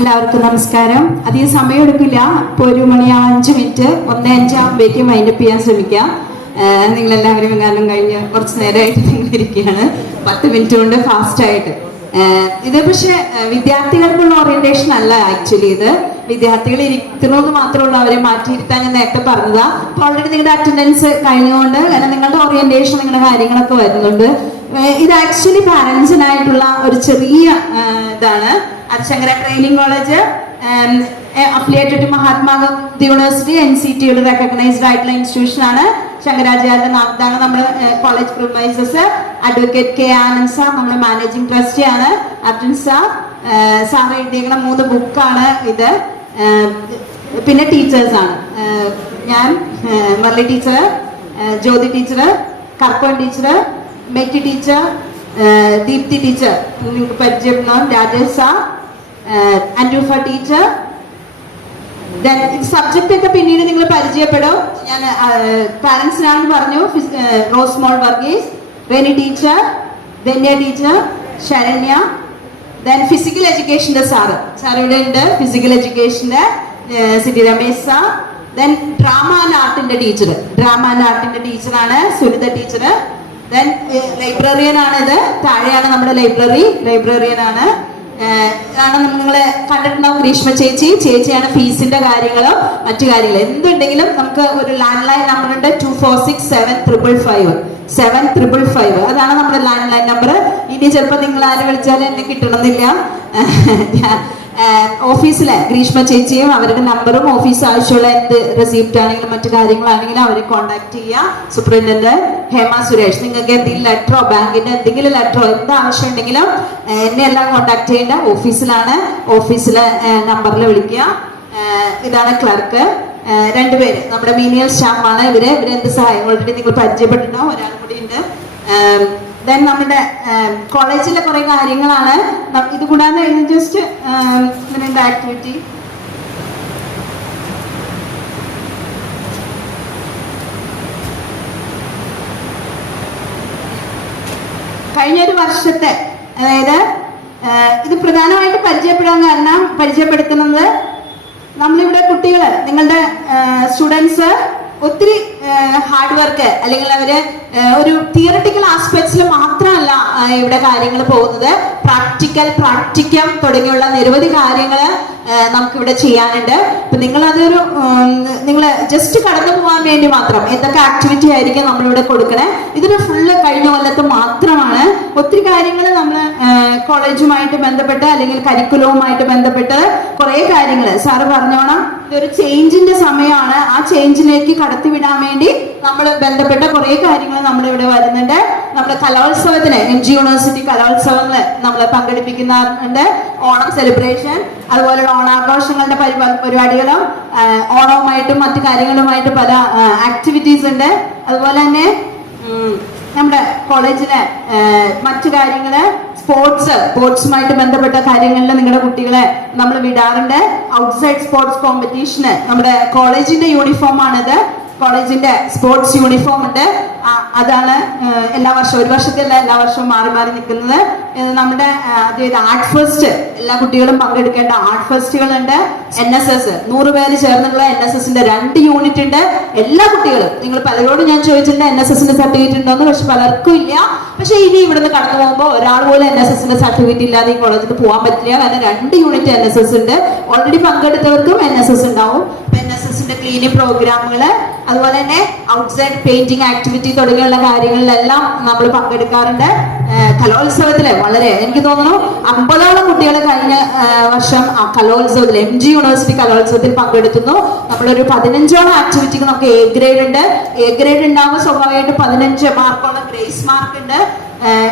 എല്ലാവർക്കും നമസ്കാരം. അധികം സമയം എടുക്കില്ല. ഇപ്പോൾ 1:05, 1:05 ആകുമ്പോഴേക്കും വൈൻഡപ്പ് ചെയ്യാൻ ശ്രമിക്കാം. നിങ്ങളെല്ലാവരും കാരണം കഴിഞ്ഞ് കുറച്ച് നേരമായിട്ട് നിങ്ങൾ ഇരിക്കുകയാണ്. 10 മിനിറ്റ് കൊണ്ട് ഫാസ്റ്റായിട്ട്. ഇത് പക്ഷെ വിദ്യാർത്ഥികൾക്കുള്ള ഓറിയന്റേഷൻ അല്ല. ആക്ച്വലി ഇത് വിദ്യാർത്ഥികൾ ഇരിക്കണമെന്ന് മാത്രമുള്ള അവരെ മാറ്റിയിരുത്താൻ ഞാൻ നേരത്തെ പറഞ്ഞതാ. അപ്പോൾ ഓൾറെഡി നിങ്ങളുടെ അറ്റൻഡൻസ് കഴിഞ്ഞുകൊണ്ട് കാരണം നിങ്ങളുടെ ഓറിയന്റേഷൻ നിങ്ങളുടെ കാര്യങ്ങളൊക്കെ വരുന്നുണ്ട്. ഇത് ആക്ച്വലി പാരൻസിനായിട്ടുള്ള ഒരു ചെറിയ ഇതാണ്. Shankara training college affiliated to Mahatma Gandhi university NCT-യുടെ റെക്കഗ്നൈസ്ഡ് ആയിട്ടുള്ള ഇൻസ്റ്റിറ്റ്യൂഷൻ ആണ്. ശങ്കരാചാര്യ നാഥാണ് നമ്മുടെ കോളേജ് പ്രൊവൈസേഴ്സ്. Advocate K. ആനന്ദ് സാർ നമ്മുടെ മാനേജിംഗ് ട്രസ്റ്റി ആണ്. അർജുൻ സാർ എഴുതിയിരിക്കുന്ന 3 ബുക്കാണ് ഇത്. പിന്നെ ടീച്ചേഴ്സ് ആണ്. ഞാൻ മർലി ടീച്ചർ, ജ്യോതി ടീച്ചർ, കർപ്പൻ ടീച്ചർ, മെറ്റി ടീച്ചർ, ദീപ്തി ടീച്ചർ നിങ്ങൾക്ക് പരിചയപ്പെടണം, രാജേഷ് സാർ, അൻഡൂഫ ടീച്ചർ. സബ്ജക്റ്റ് ഒക്കെ പിന്നീട് നിങ്ങൾ പരിചയപ്പെടും. ഞാൻ പാരന്റ്സിനാണെന്ന് പറഞ്ഞു. Rosmol Varghese, Reni teacher, Dhanya teacher, Saranya. Then physical എഡ്യൂക്കേഷന്റെ സാർ ഇവിടെ ഉണ്ട്. ഫിസിക്കൽ എഡ്യൂക്കേഷന്റെ സിറ്റി Ramesh sir. Then drama and ആർട്ടിന്റെ ടീച്ചറാണ് സുനിത ടീച്ചർ. ദെൻ ലൈബ്രറിയൻ ആണ്. ഇത് താഴെയാണ് നമ്മുടെ ലൈബ്രറിയൻ ആണ്. നിങ്ങളെ കണ്ടിട്ടുണ്ടാവും ഗ്രീഷ്മ ചേച്ചിയാണ് ഫീസിന്റെ കാര്യങ്ങളും മറ്റു കാര്യങ്ങളും എന്തുണ്ടെങ്കിലും നമുക്ക് ഒരു ലാൻഡ് ലൈൻ നമ്പർ ഉണ്ട് 246755. അതാണ് നമ്മുടെ ലാൻഡ് ലൈൻ നമ്പർ. ഇനി ചിലപ്പോൾ നിങ്ങൾ ആര് വിളിച്ചാലും എന്നെ കിട്ടണമെന്നില്ല. ഓഫീസിലെ ഗ്രീഷ്മ ചേച്ചിയും അവരുടെ നമ്പറും ഓഫീസ് ആവശ്യമുള്ള എന്ത് റെസിപ്റ്റ് ആണെങ്കിലും മറ്റു കാര്യങ്ങളാണെങ്കിലും അവരെ കോൺടാക്ട് ചെയ്യുക. സൂപ്രണ്ടന്റ് ഹേമ സുരേഷ്. നിങ്ങൾക്ക് എന്തെങ്കിലും ലെറ്ററോ ബാങ്കിന്റെ എന്തെങ്കിലും ലെറ്ററോ എന്ത് ആവശ്യം ഉണ്ടെങ്കിലും എന്നെ എല്ലാം കോൺടാക്ട് ചെയ്യേണ്ട ഓഫീസിലെ നമ്പറിൽ വിളിക്കുക. ഇതാണ് ക്ലർക്ക്. 2 പേര് നമ്മുടെ മീനിയൽ സ്റ്റാഫാണ്. ഇവര് എന്ത് സഹായം ഓൾറെഡി നിങ്ങൾ പരിചയപ്പെട്ടിട്ടുണ്ടോ. ഒരാളും കൂടി ഉണ്ട്. ദെൻ നമ്മുടെ കോളേജിലെ കുറെ കാര്യങ്ങളാണ്. ഇത് കൂടാതെ ജസ്റ്റ് ഇങ്ങനെ ആക്ടിവിറ്റി കഴിഞ്ഞൊരു വർഷത്തെ, അതായത് ഇത് പ്രധാനമായിട്ട് പരിചയപ്പെടുത്തുന്നത് നമ്മളിവിടെ കുട്ടികള് നിങ്ങളുടെ സ്റ്റുഡൻസ് ഒത്തിരി ഹാർഡ് വർക്ക് അല്ലെങ്കിൽ അവര് ഒരു തിയറട്ടിക്കൽ ആസ്പെക്ട്സിൽ മാത്രമല്ല ഇവിടെ കാര്യങ്ങൾ പോകുന്നത്. പ്രാക്ടിക്കം തുടങ്ങിയുള്ള നിരവധി കാര്യങ്ങൾ നമുക്കിവിടെ ചെയ്യാനുണ്ട്. അപ്പൊ നിങ്ങൾ ജസ്റ്റ് കടന്നു പോകാൻ വേണ്ടി മാത്രം എന്തൊക്കെ ആക്ടിവിറ്റി ആയിരിക്കും നമ്മളിവിടെ കൊടുക്കണേ. ഇതിന് ഫുള്ള് കഴിഞ്ഞ കൊല്ലത്ത് മാത്രമാണ്. ഒത്തിരി കാര്യങ്ങൾ നമ്മൾ കോളേജുമായിട്ട് ബന്ധപ്പെട്ട് അല്ലെങ്കിൽ കരിക്കുലവുമായിട്ട് ബന്ധപ്പെട്ട് കുറെ കാര്യങ്ങൾ സാറ് പറഞ്ഞോണം. ഇതൊരു ചേഞ്ചിന്റെ സമയമാണ്. ആ ചേഞ്ചിലേക്ക് കടത്തിവിടാൻ വേണ്ടി നമ്മൾ ബന്ധപ്പെട്ട കുറെ കാര്യങ്ങൾ നമ്മളിവിടെ വരുന്നുണ്ട്. നമ്മുടെ കലോത്സവത്തിന് MG യൂണിവേഴ്സിറ്റി കലോത്സവങ്ങൾ നമ്മൾ പങ്കെടുപ്പിക്കുന്നുണ്ട്. ഓണം സെലിബ്രേഷൻ, അതുപോലെ ഓണാഘോഷങ്ങളുടെ പരിപാടികളും ഓണവുമായിട്ടും മറ്റു കാര്യങ്ങളുമായിട്ട് പല ആക്ടിവിറ്റീസ് ഉണ്ട്. അതുപോലെ തന്നെ നമ്മുടെ കോളേജിലെ മറ്റു കാര്യങ്ങള് സ്പോർട്സുമായിട്ട് ബന്ധപ്പെട്ട കാര്യങ്ങളിൽ നിങ്ങളുടെ കുട്ടികളെ നമ്മൾ വിടാറുണ്ട്. ഔട്ട്സൈഡ് സ്പോർട്സ് കോമ്പറ്റീഷന് നമ്മുടെ കോളേജിന്റെ യൂണിഫോം ആണിത്. കോളേജിന്റെ സ്പോർട്സ് യൂണിഫോം ഉണ്ട്. അതാണ് എല്ലാ വർഷവും, ഒരു വർഷത്തിലല്ല എല്ലാ വർഷവും മാറി നിൽക്കുന്നത്. നമ്മുടെ ആർട്ട് ഫെസ്റ്റ്, എല്ലാ കുട്ടികളും പങ്കെടുക്കേണ്ട ആർട്ട് ഫെസ്റ്റുകളുണ്ട്. NSS 100 പേര് ചേർന്നുള്ള NSSന്റെ 2 യൂണിറ്റ് ഉണ്ട്. എല്ലാ കുട്ടികളും, നിങ്ങൾ പലരോടും ഞാൻ ചോദിച്ചിട്ടുണ്ട് NSSന്റെ സർട്ടിഫിക്കറ്റ് ഉണ്ടോന്ന്, പക്ഷെ പലർക്കും ഇല്ല. പക്ഷെ ഇനി ഇവിടുന്ന് കടന്നു പോകുമ്പോൾ ഒരാൾ പോലും NSSന്റെ സർട്ടിഫിക്കറ്റ് ഇല്ലാതെ ഈ കോളേജിൽ പോകാൻ പറ്റില്ല. കാരണം 2 യൂണിറ്റ് NSS ഉണ്ട്. ഓൾറെഡി പങ്കെടുത്തവർക്കും NSS ഉണ്ടാവും. NSSന്റെ ക്ലീനിങ് പ്രോഗ്രാമുകള്, അതുപോലെ തന്നെ ഔട്ട്സൈഡ് പെയിന്റിംഗ് ആക്ടിവിറ്റി തുടങ്ങിയുള്ള കാര്യങ്ങളിലെല്ലാം നമ്മൾ പങ്കെടുക്കാറുണ്ട്. കലോത്സവത്തില് വളരെ എനിക്ക് തോന്നുന്നു 50ഓളം കുട്ടികൾ കഴിഞ്ഞ വർഷം കലോത്സവത്തിൽ MG യൂണിവേഴ്സിറ്റി കലോത്സവത്തിൽ പങ്കെടുക്കുന്നു. നമ്മളൊരു 15ഓളം ആക്ടിവിറ്റിക്ക് നമുക്ക് A ഗ്രേഡ് ഉണ്ട്. A ഗ്രേഡ് ഉണ്ടാകുമ്പോൾ സ്വാഭാവികമായിട്ട് 15 മാർക്കോളം ഗ്രേസ് മാർക്ക് ഉണ്ട്.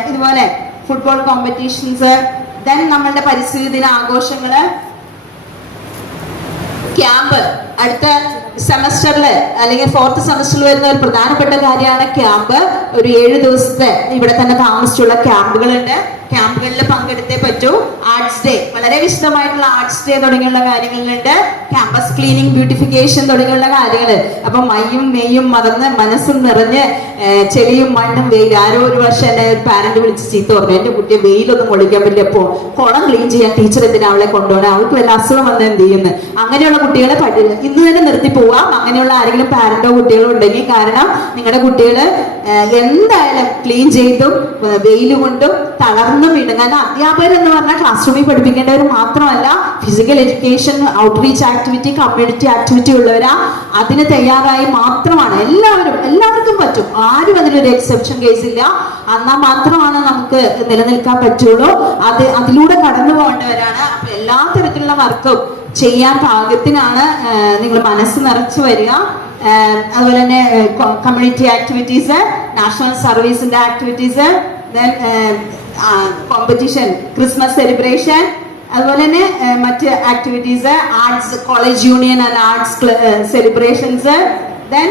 ഇതുപോലെ ഫുട്ബോൾ കോമ്പറ്റീഷൻസ്, ദെൻ നമ്മളുടെ പരിസ്ഥിതി ദിന ആഘോഷങ്ങള്, ക്യാമ്പ്. അടുത്ത സെമസ്റ്ററിൽ അല്ലെങ്കിൽ 4th സെമസ്റ്ററിൽ വരുന്ന ഒരു പ്രധാനപ്പെട്ട കാര്യമാണ് ക്യാമ്പ്. ഒരു 7 ദിവസത്തെ ഇവിടെ തന്നെ താമസിച്ചുള്ള ക്യാമ്പുകളുണ്ട്. ക്യാമ്പുകളിൽ പങ്കെടുത്തേ പറ്റൂ. ആർട്സ് ഡേ, വളരെ വിശദമായിട്ടുള്ള ആർട്സ് ഡേ തുടങ്ങിയുള്ള കാര്യങ്ങളുണ്ട്. ക്യാമ്പസ് ക്ലീനിങ്, ബ്യൂട്ടിഫിക്കേഷൻ തുടങ്ങിയുള്ള കാര്യങ്ങൾ. അപ്പൊ മയ്യും മെയ്യും മറന്ന് മനസ്സും നിറഞ്ഞ് ചെളിയും മണ്ണും വെയിൽ. ആരോ ഒരു വർഷം എന്നെ ഒരു പാരന്റ് വിളിച്ച് ചീത്ത പറഞ്ഞു, എന്റെ കുട്ടിയെ വെയിലൊന്നും കൊള്ളിക്കാൻ പറ്റില്ല, അപ്പോ കുളം ക്ലീൻ ചെയ്യാൻ ടീച്ചർ എന്തിനാ അവളെ കൊണ്ടുപോകണം, അവൾക്ക് വല്ല അസുഖം വന്ന് എന്ത് ചെയ്യുന്നു. അങ്ങനെയുള്ള കുട്ടികളെ ഇന്ന് തന്നെ നിർത്തി പോവാം. അങ്ങനെയുള്ള ആരെങ്കിലും പാരന്റോ കുട്ടികളോ ഉണ്ടെങ്കിൽ. കാരണം നിങ്ങളുടെ കുട്ടികൾ എന്തായാലും ക്ലീൻ ചെയ്തും വെയിൽ കൊണ്ടും തളർന്നും വീണ്ടും. കാരണം അധ്യാപകർ എന്ന് പറഞ്ഞാൽ ക്ലാസ് റൂമിൽ പഠിപ്പിക്കേണ്ടവർ മാത്രമല്ല, physical education, outreach activity, community activity ഉള്ളവരാ. അതിന് തയ്യാറായി മാത്രമാണ് എല്ലാവർക്കും പറ്റും. ആരും അതിലൊരു എക്സെപ്ഷൻ കേസ് ഇല്ല. എന്നാൽ മാത്രമാണ് നമുക്ക് നിലനിൽക്കാൻ പറ്റുള്ളൂ. അതിലൂടെ കടന്നു പോകേണ്ടവരാണ്. അപ്പൊ എല്ലാ തരത്തിലുള്ള വർക്കും ചെയ്യാൻ പാകത്തിനാണ് നിങ്ങൾ മനസ്സ് നിറച്ചു വരിക. അതുപോലെ തന്നെ കമ്മ്യൂണിറ്റി ആക്ടിവിറ്റീസ്, നാഷണൽ സർവീസിന്റെ ആക്ടിവിറ്റീസ്, കോമ്പറ്റീഷൻ, ക്രിസ്മസ് സെലിബ്രേഷൻ, അതുപോലെ തന്നെ മറ്റ് activities, arts, college union and arts celebrations, then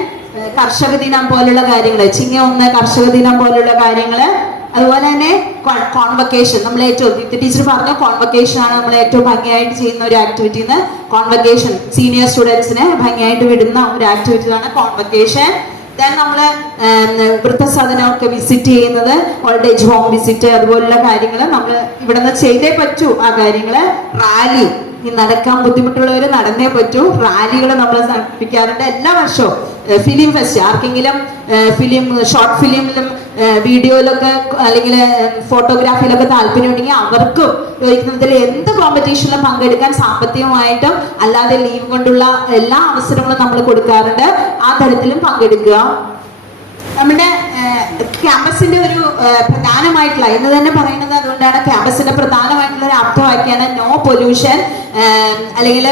കർഷക ദിനം പോലുള്ള കാര്യങ്ങൾ, ചിങ്ങ 1 കർഷക ദിനം പോലുള്ള കാര്യങ്ങള്. അതുപോലെ തന്നെ കോൺവക്കേഷൻ, നമ്മൾ ഏറ്റവും ടീച്ചർ പറഞ്ഞ കോൺവക്കേഷൻ ആണ് നമ്മൾ ഏറ്റവും ഭംഗിയായിട്ട് ചെയ്യുന്ന ഒരു ആക്ടിവിറ്റി. കോൺവക്കേഷൻ സീനിയർ സ്റ്റുഡൻസിനെ ഭംഗിയായിട്ട് വിടുന്ന ഒരു ആക്ടിവിറ്റിയാണ് കോൺവക്കേഷൻ. ദെൻ നമ്മള് വൃദ്ധസദനമൊക്കെ വിസിറ്റ് ചെയ്യുന്നത്, ഓൾഡ് ഏജ് ഹോം വിസിറ്റ്, അതുപോലുള്ള കാര്യങ്ങൾ നമ്മൾ ഇവിടെ നിന്ന് ചെയ്തേ പറ്റൂ. ആ കാര്യങ്ങള് റാലി, നടക്കാൻ ബുദ്ധിമുട്ടുള്ളവർ നടന്നേ പറ്റൂ. റാലികൾ നമ്മൾ സംഘടിപ്പിക്കാറുണ്ട് എല്ലാ വർഷവും. ഫിലിം ഫെസ്റ്റ്, ആർക്കെങ്കിലും ഷോർട്ട് ഫിലിമിലും വീഡിയോയിലൊക്കെ അല്ലെങ്കിൽ ഫോട്ടോഗ്രാഫിയിലൊക്കെ താല്പര്യം ഉണ്ടെങ്കിൽ അവർക്കും ചോദിക്കുന്നതിൽ എന്ത് കോമ്പറ്റീഷനിലും പങ്കെടുക്കാൻ സാമ്പത്തികമായിട്ടും അല്ലാതെ ലീവ് കൊണ്ടുള്ള എല്ലാ അവസരങ്ങളും നമ്മൾ കൊടുക്കാറുണ്ട്. ആ തരത്തിലും പങ്കെടുക്കുക. നമ്മുടെ ക്യാമ്പസിന്റെ ഒരു പ്രധാനമായിട്ടുള്ള, എന്ന് തന്നെ പറയുന്നത് അതുകൊണ്ടാണ്, ക്യാമ്പസിന്റെ പ്രധാനമായിട്ടുള്ള ഒരു അർത്ഥമാക്കിയാണ് നോ പൊല്യൂഷൻ, അല്ലെങ്കിൽ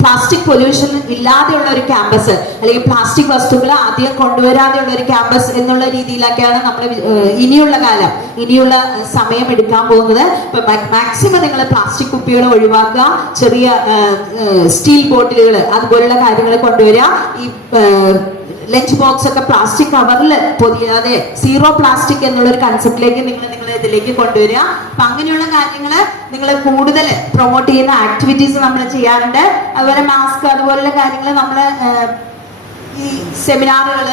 പ്ലാസ്റ്റിക് പൊല്യൂഷൻ ഇല്ലാതെയുള്ള ഒരു ക്യാമ്പസ്, അല്ലെങ്കിൽ പ്ലാസ്റ്റിക് വസ്തുക്കൾ അധികം കൊണ്ടുവരാതെയുള്ള ഒരു ക്യാമ്പസ് എന്നുള്ള രീതിയിലൊക്കെയാണ് നമ്മൾ ഇനിയുള്ള കാലം, ഇനിയുള്ള സമയം എടുക്കാൻ പോകുന്നത്. മാക്സിമം നിങ്ങൾ പ്ലാസ്റ്റിക് കുപ്പികൾ ഒഴിവാക്കുക, ചെറിയ സ്റ്റീൽ ബോട്ടിലുകൾ അതുപോലുള്ള കാര്യങ്ങൾ കൊണ്ടുവരിക. ഈ ലഞ്ച് ബോക്സ് ഒക്കെ പ്ലാസ്റ്റിക് കവറിൽ പൊതിയാതെ സീറോ പ്ലാസ്റ്റിക് എന്നുള്ള ഒരു കൺസെപ്റ്റിലേക്ക് നിങ്ങൾ ഇതിലേക്ക് കൊണ്ടുവരിക. അപ്പൊ അങ്ങനെയുള്ള കാര്യങ്ങൾ നിങ്ങൾ കൂടുതൽ പ്രൊമോട്ട് ചെയ്യുന്ന ആക്ടിവിറ്റീസ് നമ്മൾ ചെയ്യാറുണ്ട്. അതുപോലെ മാസ്ക് അതുപോലുള്ള കാര്യങ്ങൾ നമ്മൾ ഈ സെമിനാറുകൾ,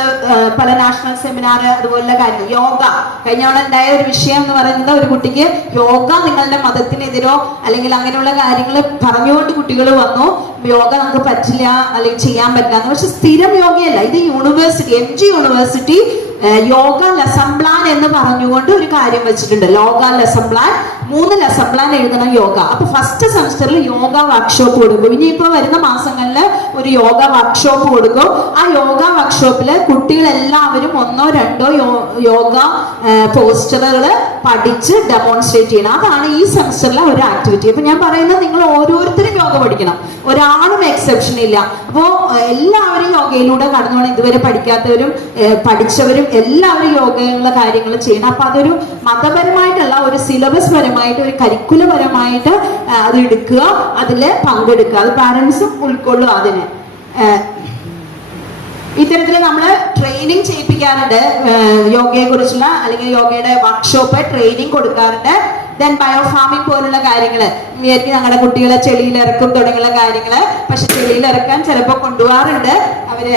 പല നാഷണൽ സെമിനാർ അതുപോലുള്ള കാര്യങ്ങൾ, യോഗ, കഴിഞ്ഞോളം ഉണ്ടായ ഒരു വിഷയം എന്ന് പറയുന്നത്, ഒരു കുട്ടിക്ക് യോഗ നിങ്ങളുടെ മതത്തിനെതിരോ അല്ലെങ്കിൽ അങ്ങനെയുള്ള കാര്യങ്ങൾ പറഞ്ഞുകൊണ്ട് കുട്ടികൾ വന്നു, യോഗ നമുക്ക് പറ്റില്ല അല്ലെങ്കിൽ ചെയ്യാൻ പറ്റില്ല. പക്ഷെ സ്ഥിരം യോഗയല്ല ഇത്. University, MG university yoga lesson plan എന്ന് പറഞ്ഞുകൊണ്ട് ഒരു കാര്യം വെച്ചിട്ടുണ്ട്. Yoga lesson plan, 3 lesson plan എഴുതണം യോഗ. അപ്പൊ ഫസ്റ്റ് സെമസ്റ്ററിൽ യോഗ വർക്ക്ഷോപ്പ് കൊടുക്കും. ഇനിയിപ്പോ വരുന്ന മാസങ്ങളിൽ ഒരു യോഗ വർക്ക്ഷോപ്പ് കൊടുക്കും. ആ യോഗ വർക്ക്ഷോപ്പില് കുട്ടികളെല്ലാവരും 1 or 2 യോഗ പോസ്റ്ററുകൾ പഠിച്ച് ഡെമോൺസ്ട്രേറ്റ് ചെയ്യണം. അതാണ് ഈ സെമസ്റ്ററിലെ ഒരു ആക്ടിവിറ്റി. അപ്പൊ ഞാൻ പറയുന്നത്, നിങ്ങൾ ഓരോരുത്തരും യോഗ പഠിക്കണം, ഒരാളും എക്സെപ്ഷൻ ഇല്ല. അപ്പോ എല്ലാവരും യോഗയിലൂടെ കടന്നു പോകണം. ഇതുവരെ പഠിക്കാത്തവരും പഠിച്ചവരും എല്ലാവരും യോഗയുള്ള കാര്യങ്ങൾ ചെയ്യണം. അപ്പൊ അതൊരു മതപരമായിട്ടുള്ള, ഒരു സിലബസ് പരമായിട്ട്, ഒരു കരിക്കുലപരമായിട്ട് അത് എടുക്കുക, അതില് പങ്കെടുക്കുക. അത് പാരന്റ്സും ഉൾക്കൊള്ളുക. അതിന് ഇത്തരത്തിൽ നമ്മൾ ട്രെയിനിങ് ചെയ്യിപ്പിക്കാറുണ്ട്. യോഗയെ കുറിച്ചുള്ള അല്ലെങ്കിൽ യോഗയുടെ വർക്ക്ഷോപ്പ് ട്രെയിനിങ് കൊടുക്കാറുണ്ട്. ദെൻ ബയോഫാമിംഗ് പോലുള്ള കാര്യങ്ങള്, ഞങ്ങളുടെ കുട്ടികളെ ചെളിയിലിറക്കും തുടങ്ങിയുള്ള കാര്യങ്ങള്. പക്ഷെ ചെളിയിലിറക്കാൻ ചിലപ്പോൾ കൊണ്ടുപോകാറുണ്ട് അവര്.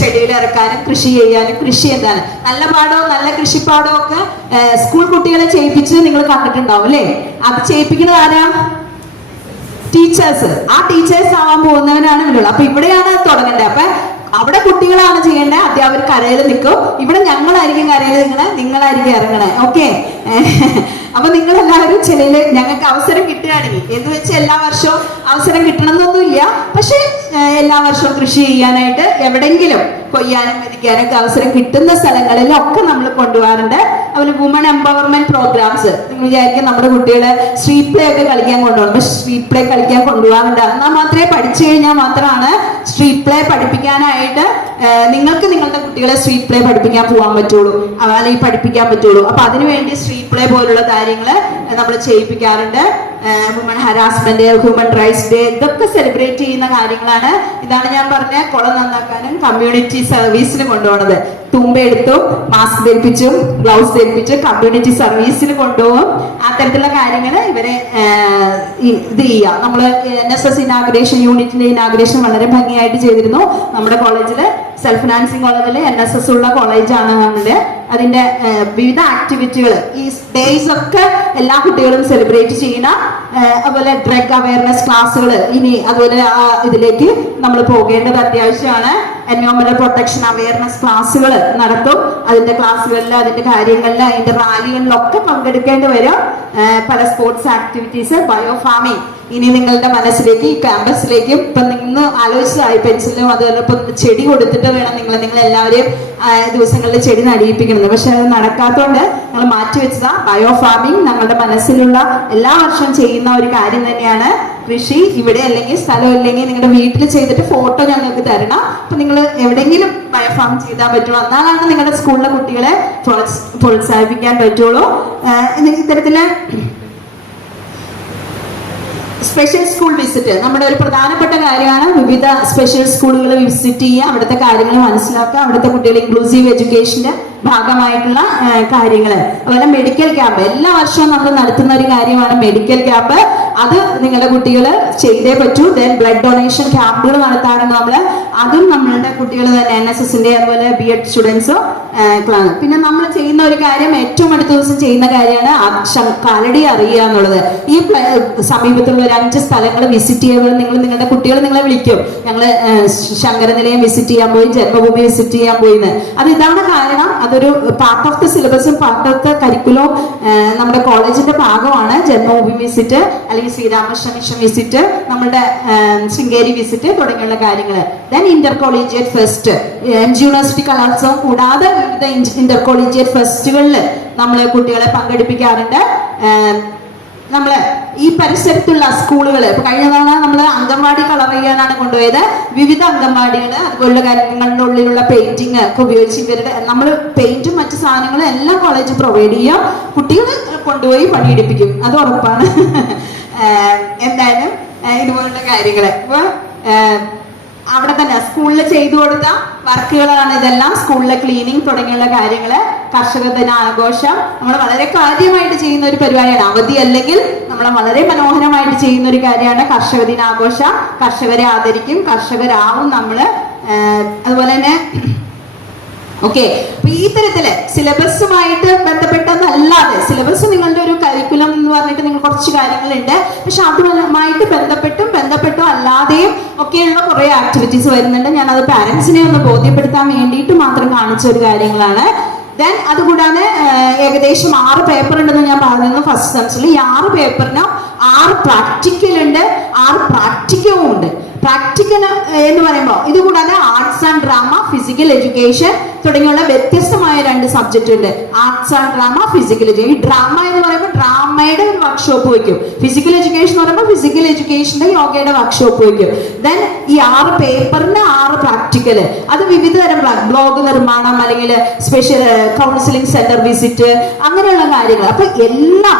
ചെടിയിലിറക്കാനും കൃഷി ചെയ്യാനും. കൃഷി എന്താണ്, നല്ല പാടവും നല്ല കൃഷിപ്പാടവും ഒക്കെ സ്കൂൾ കുട്ടികളെ ചെയ്യിപ്പിച്ച് നിങ്ങൾ കണ്ടിട്ടുണ്ടാവും അല്ലേ? അത് ചെയ്യിപ്പിക്കുന്നത് ആരാ? ടീച്ചേഴ്സ്. ആ ടീച്ചേഴ്സ് ആവാൻ പോകുന്നവരാണ് ഇവിടെയുള്ളത്. അപ്പൊ ഇവിടെയാണ് തുടങ്ങേണ്ടത്. അപ്പൊ അവിടെ കുട്ടികളാണ് ചെയ്യേണ്ടത്, അധ്യാപകർ കരയിൽ നിൽക്കും. ഇവിടെ ഞങ്ങളായിരിക്കും കരയിൽ നിൽക്കണേ, നിങ്ങളായിരിക്കും ഇറങ്ങണേ. ഓക്കെ. അപ്പൊ നിങ്ങളെല്ലാവരും ചെളിയില്, ഞങ്ങൾക്ക് അവസരം കിട്ടുകയാണെങ്കിൽ, എന്ന് വെച്ച് എല്ലാ വർഷവും അവസരം കിട്ടണമെന്നൊന്നുമില്ല, പക്ഷെ എല്ലാ വർഷവും കൃഷി ചെയ്യാനായിട്ട് എവിടെങ്കിലും കൊയ്യാനും മെതിക്കാനും ഒക്കെ അവസരം കിട്ടുന്ന സ്ഥലങ്ങളിലൊക്കെ നമ്മൾ കൊണ്ടുപോകാറുണ്ട്. അതുപോലെ വുമൺ എംപവർമെന്റ് പ്രോഗ്രാംസ്, നിങ്ങൾ വിചാരിക്കും നമ്മുടെ കുട്ടികളെ സ്ട്രീറ്റ് പ്ലേ ഒക്കെ കളിക്കാൻ കൊണ്ടുപോകണം, പക്ഷെ സ്ട്രീറ്റ് പ്ലേ കളിക്കാൻ കൊണ്ടുപോകാറുണ്ട്. എന്നാൽ മാത്രമേ പഠിച്ചു കഴിഞ്ഞാൽ മാത്രമാണ് സ്ട്രീറ്റ് പ്ലേ പഠിപ്പിക്കാനായിട്ട് നിങ്ങൾക്ക് നിങ്ങളുടെ കുട്ടികളെ സ്ട്രീറ്റ് പ്ലേ പഠിപ്പിക്കാൻ പോകാൻ പറ്റുള്ളൂ, അല്ലെങ്കിൽ പഠിപ്പിക്കാൻ പറ്റുള്ളൂ. അപ്പൊ അതിനുവേണ്ടി സ്ട്രീറ്റ് പ്ലേ പോലുള്ള കാര്യങ്ങൾ നമ്മൾ ചെയ്യിപ്പിക്കാറുണ്ട്. Woman harassment, human rights day, ഇതൊക്കെ സെലിബ്രേറ്റ് ചെയ്യുന്ന കാര്യങ്ങളാണ്. ഇതാണ് ഞാൻ പറഞ്ഞ കുളം നന്നാക്കാനും കമ്മ്യൂണിറ്റി സർവീസിന് കൊണ്ടുപോകുന്നത്. തുമ്പെടുത്തും മാസ്ക് ധരിപ്പിച്ചും ഗ്ലൗസ് ധരിപ്പിച്ചും കമ്മ്യൂണിറ്റി സർവീസിന് കൊണ്ടുപോകും. അത്തരത്തിലുള്ള കാര്യങ്ങൾ ഇവരെ ഇത് ചെയ്യുക. നമ്മൾ NSS ഇനാഗ്രേഷൻ യൂണിറ്റിന്റെ ഇനാഗ്രേഷൻ വളരെ ഭംഗിയായിട്ട് ചെയ്തിരുന്നു. നമ്മുടെ കോളേജിൽ സെൽഫ് ഫിനാൻസിങ് കോളേജിൽ NSS ഉള്ള കോളേജാണ് നമ്മുടെ. അതിന്റെ വിവിധ ആക്ടിവിറ്റികൾ ഈ ഡേയ്സ് ഒക്കെ എല്ലാ കുട്ടികളും സെലിബ്രേറ്റ് ചെയ്യുന്ന, അതുപോലെ ഡ്രഗ് അവയർനെസ് ക്ലാസ്സുകൾ ഇനി അതുപോലെ ഇതിലേക്ക് നമ്മൾ പോകേണ്ടത് അത്യാവശ്യമാണ്. എൻവയോൺമെന്റൽ പ്രൊട്ടക്ഷൻ അവയർനെസ് ക്ലാസ്സുകൾ നടത്തും. അതിന്റെ ക്ലാസ്സുകളിൽ, അതിന്റെ കാര്യങ്ങളിൽ, അതിന്റെ റാലികളിലൊക്കെ പങ്കെടുക്കേണ്ടി വരും. പല സ്പോർട്സ് ആക്ടിവിറ്റീസ്, ബയോ ഫാമിംഗ് ഇനി നിങ്ങളുടെ മനസ്സിലേക്ക് ഈ ക്യാമ്പസിലേക്ക് ഇപ്പൊ നിന്ന് ആലോചിച്ചതായി പെൻസിലും അതുപോലെ ഇപ്പൊ ചെടി കൊടുത്തിട്ട് വേണം നിങ്ങൾ എല്ലാവരെയും ദിവസങ്ങളിൽ ചെടി നടിയിപ്പിക്കുന്നത്. പക്ഷെ അത് നടക്കാത്തതുകൊണ്ട് ഞങ്ങൾ മാറ്റിവെച്ചതാ ബയോ ഫാമിംഗ്. ഞങ്ങളുടെ മനസ്സിലുള്ള എല്ലാ വർഷവും ചെയ്യുന്ന ഒരു കാര്യം തന്നെയാണ് കൃഷി. ഇവിടെ അല്ലെങ്കിൽ സ്ഥലം ഇല്ലെങ്കിൽ നിങ്ങളുടെ വീട്ടിൽ ചെയ്തിട്ട് ഫോട്ടോ ഞങ്ങൾക്ക് തരണം. അപ്പൊ നിങ്ങൾ എവിടെയെങ്കിലും ബയോ ഫാം ചെയ്താൽ പറ്റുള്ളൂ. എന്നാലാണ് നിങ്ങളുടെ സ്കൂളിലെ കുട്ടികളെ പ്രോത്സാഹിപ്പിക്കാൻ പറ്റുള്ളൂ. ഇത്തരത്തില് സ്പെഷ്യൽ സ്കൂൾ വിസിറ്റ് നമ്മുടെ ഒരു പ്രധാനപ്പെട്ട കാര്യമാണ്. വിവിധ സ്പെഷ്യൽ സ്കൂളുകൾ വിസിറ്റ് ചെയ്യുക, അവിടുത്തെ കാര്യങ്ങൾ മനസ്സിലാക്കുക, അവിടുത്തെ കുട്ടികൾ ഇൻക്ലൂസീവ് എഡ്യൂക്കേഷന്റെ ഭാഗമായിട്ടുള്ള കാര്യങ്ങൾ. അതുപോലെ മെഡിക്കൽ ക്യാമ്പ് എല്ലാ വർഷവും നമ്മൾ നടത്തുന്ന ഒരു കാര്യമാണ് മെഡിക്കൽ ക്യാമ്പ്. അത് നിങ്ങളുടെ കുട്ടികൾ ചെയ്തേ പറ്റൂ. ദെൻ ബ്ലഡ് ഡൊണേഷൻ ക്യാമ്പുകൾ നടത്താറുണ്ട് നമ്മൾ. അതും നമ്മളുടെ കുട്ടികൾ തന്നെ NSSന്റെ അതുപോലെ B.Ed സ്റ്റുഡൻസും. പിന്നെ നമ്മൾ ചെയ്യുന്ന ഒരു കാര്യം ഏറ്റവും അടുത്ത ദിവസം ചെയ്യുന്ന കാര്യമാണ് കാലടി അറിയുക എന്നുള്ളത്. ഈ സമീപത്തുള്ള ഒരു 5 സ്ഥലങ്ങൾ വിസിറ്റ് ചെയ്യുമ്പോൾ നിങ്ങളുടെ കുട്ടികൾ നിങ്ങളെ വിളിക്കും, ഞങ്ങൾ ശങ്കരനിലയം വിസിറ്റ് ചെയ്യാൻ പോയി, ജന്മഭൂമി വിസിറ്റ് ചെയ്യാൻ പോയിന്ന്. അത് ഇതാണ് കാരണം. അതൊരു പാർട്ട് ഓഫ് ദ സിലബസും പാർട്ട് ഓഫ് ദ കരിക്കുലവും നമ്മുടെ കോളേജിന്റെ ഭാഗമാണ്. ജന്മഭൂമി വിസിറ്റ് അല്ലെങ്കിൽ ശ്രീരാമകൃഷ്ണ മിഷൻ വിസിറ്റ്, നമ്മുടെ ശൃംഗേരി വിസിറ്റ് തുടങ്ങിയുള്ള കാര്യങ്ങൾ. Then Inter collegiate fest, NG university കലോത്സവം കൂടാതെ വിവിധ ഇന്റർ കോളേജിയറ്റ് ഫെസ്റ്റുകളിൽ നമ്മൾ കുട്ടികളെ പങ്കെടുപ്പിക്കാറുണ്ട്. നമ്മള് ഈ പരിസരത്തുള്ള സ്കൂളുകൾ ഇപ്പൊ കഴിഞ്ഞ തവണ നമ്മൾ അംഗൻവാടി കളർ ചെയ്യാനാണ് കൊണ്ടുപോയത്. വിവിധ അംഗൻവാടികൾ അതുപോലുള്ള കാര്യങ്ങളുടെ ഉള്ളിലുള്ള പെയിന്റിങ് ഒക്കെ ഉപയോഗിച്ച് ഇവരുടെ നമ്മൾ പെയിന്റും മറ്റു സാധനങ്ങളും എല്ലാം കോളേജ് പ്രൊവൈഡ് ചെയ്യാം. കുട്ടികൾ കൊണ്ടുപോയി പണിയെടുപ്പിക്കും, അത് ഉറപ്പാണ്. എന്തായാലും ഇതുപോലുള്ള കാര്യങ്ങള് ഇപ്പൊ അവിടെ തന്നെ സ്കൂളിൽ ചെയ്തു കൊടുത്ത വർക്കുകളാണ് ഇതെല്ലാം. സ്കൂളിലെ ക്ലീനിങ് തുടങ്ങിയുള്ള കാര്യങ്ങള്, കർഷക ദിന ആഘോഷം നമ്മൾ വളരെ കാര്യമായിട്ട് ചെയ്യുന്ന ഒരു പരിപാടിയാണ്. അവധി അല്ലെങ്കിൽ നമ്മൾ വളരെ മനോഹരമായിട്ട് ചെയ്യുന്ന ഒരു കാര്യമാണ് കർഷക ദിനാഘോഷം. കർഷകരെ ആദരിക്കും, കർഷകരാവും നമ്മള്. അതുപോലെ തന്നെ ഓക്കെ, അപ്പൊ ഈ തരത്തില് സിലബസുമായിട്ട് ബന്ധപ്പെട്ടതല്ലാതെ, സിലബസ് നിങ്ങളുടെ ഒരു കരിക്കുലം എന്ന് പറഞ്ഞിട്ട് നിങ്ങൾ കുറച്ച് കാര്യങ്ങളുണ്ട്. പക്ഷെ അതുമായിട്ട് ബന്ധപ്പെട്ടും അല്ലാതെയും ഒക്കെയുള്ള കുറെ ആക്ടിവിറ്റീസ് വരുന്നുണ്ട്. ഞാൻ അത് പാരന്റ്സിനെ ഒന്ന് ബോധ്യപ്പെടുത്താൻ വേണ്ടിയിട്ട് മാത്രം കാണിച്ച ഒരു കാര്യങ്ങളാണ്. ദെൻ അതുകൂടാതെ ഏകദേശം 6 പേപ്പർ ഉണ്ടെന്ന് ഞാൻ പറഞ്ഞിരുന്നു ഫസ്റ്റ് സെമസ്റ്ററിൽ. ഈ 6 പേപ്പറിന് 6 പ്രാക്ടിക്കൽ ഉണ്ട്, 6 പ്രാക്ടിക്കവും ഉണ്ട്. പ്രാക്ടിക്കൽ എന്ന് പറയുമ്പോൾ ഇതുകൂടാതെ arts and drama, physical education തുടങ്ങിയുള്ള വ്യത്യസ്തമായ 2 സബ്ജക്റ്റ് ഉണ്ട്. Arts and drama, physical education. ഈ ഡ്രാമ എന്ന് പറയുമ്പോൾ ഡ്രാമയുടെ ഒരു വർക്ക്ഷോപ്പ് വയ്ക്കും. ഫിസിക്കൽ എഡ്യൂക്കേഷൻ എന്ന് പറയുമ്പോൾ ഫിസിക്കൽ എഡ്യൂക്കേഷന്റെ യോഗയുടെ വർക്ക്ഷോപ്പ് വയ്ക്കും. ദെൻ ഈ 6 പേപ്പറിന് 6 പ്രാക്ടിക്കല്. അത് വിവിധ തരം ബ്ലോഗ് നിർമ്മാണം അല്ലെങ്കിൽ സ്പെഷ്യൽ കൗൺസിലിംഗ് സെന്റർ വിസിറ്റ് അങ്ങനെയുള്ള കാര്യങ്ങൾ. അപ്പൊ എല്ലാ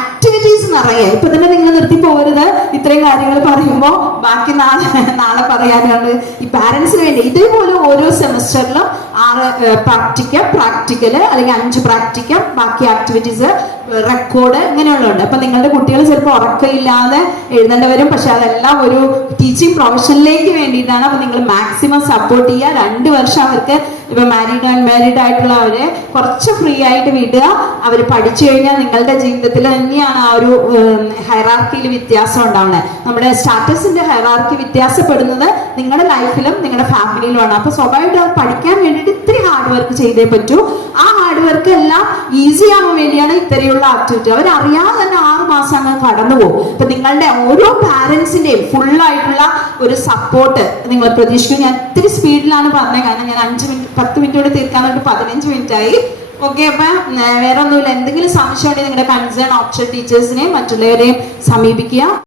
ആക്ടിവിറ്റീസ് നിറയെ. ഇപ്പൊ തന്നെ നിങ്ങൾ നിർത്തി പോകരുത്. ഇത്രയും കാര്യങ്ങൾ പറയുമ്പോൾ ബാക്കി നാളെ പറയാനാണ് ഈ പാരന്റ്സിന് വേണ്ടി. ഇതേപോലെ ഓരോ സെമസ്റ്ററിലും 6 പ്രാക്ടിക്കല് അല്ലെങ്കിൽ 5 പ്രാക്ടിക്കം, ബാക്കി ആക്ടിവിറ്റീസ്, റെക്കോർഡ് ഇങ്ങനെയുള്ളതുണ്ട്. അപ്പൊ നിങ്ങളുടെ കുട്ടികൾ ചിലപ്പോൾ ഉറക്കമില്ലാതെ എഴുതേണ്ടി വരും. പക്ഷെ അതെല്ലാം ഒരു ടീച്ചിങ് പ്രൊഫഷനിലേക്ക് വേണ്ടിയിട്ടാണ്. അപ്പൊ നിങ്ങൾ മാക്സിമം സപ്പോർട്ട് ചെയ്യുക. 2 വർഷം അവർക്ക് ഇപ്പൊ മാരീഡ് അൺമാരീഡ് ആയിട്ടുള്ളവരെ കുറച്ച് ഫ്രീ ആയിട്ട് വിടുക. അവർ പഠിച്ചു കഴിഞ്ഞാൽ നിങ്ങളുടെ ജീവിതത്തിൽ തന്നെയാണ് ആ ഒരു ഹൈറാർക്കിയിൽ വ്യത്യാസം ഉണ്ടാവുന്നത്. നമ്മുടെ സ്റ്റാറ്റസിന്റെ ഹൈറാർക്കി വ്യത്യാസപ്പെടുന്നത് നിങ്ങളുടെ ലൈഫിലും നിങ്ങളുടെ ഫാമിലിയിലുമാണ്. അപ്പൊ സ്വാഭാവികമായിട്ട് അത് പഠിക്കാൻ വേണ്ടിയിട്ട് ഇത്തിരി ഹാർഡ് വർക്ക് ചെയ്തേ പറ്റൂ. ആ ഹാർഡ് വർക്ക് എല്ലാം ഈസി ആവാൻ വേണ്ടിയാണ് ഇത്തരമുള്ള ആക്ടിവിറ്റി. അവരറിയാതെ തന്നെ 6 മാസം അങ്ങ് കടന്നു പോകും. അപ്പൊ നിങ്ങളുടെ ഓരോ പാരന്റ്സിന്റെയും ഫുൾ ആയിട്ടുള്ള ഒരു സപ്പോർട്ട് നിങ്ങൾ പ്രതീക്ഷിക്കും. ഞാൻ ഇത്തിരി സ്പീഡിലാണ് പറഞ്ഞത്, കാരണം ഞാൻ 10 മിനിറ്റോടെ തീർക്കാനായിട്ട് 15 മിനിറ്റ് ആയി. ഓക്കെ, അപ്പൊ വേറെ ഒന്നുമില്ല. എന്തെങ്കിലും സംശയം ഉണ്ടെങ്കിൽ നിങ്ങളുടെ കൺസേൺ ഓപ്ഷൻ ടീച്ചേഴ്സിനെയും മറ്റുള്ളവരെയും സമീപിക്കുക.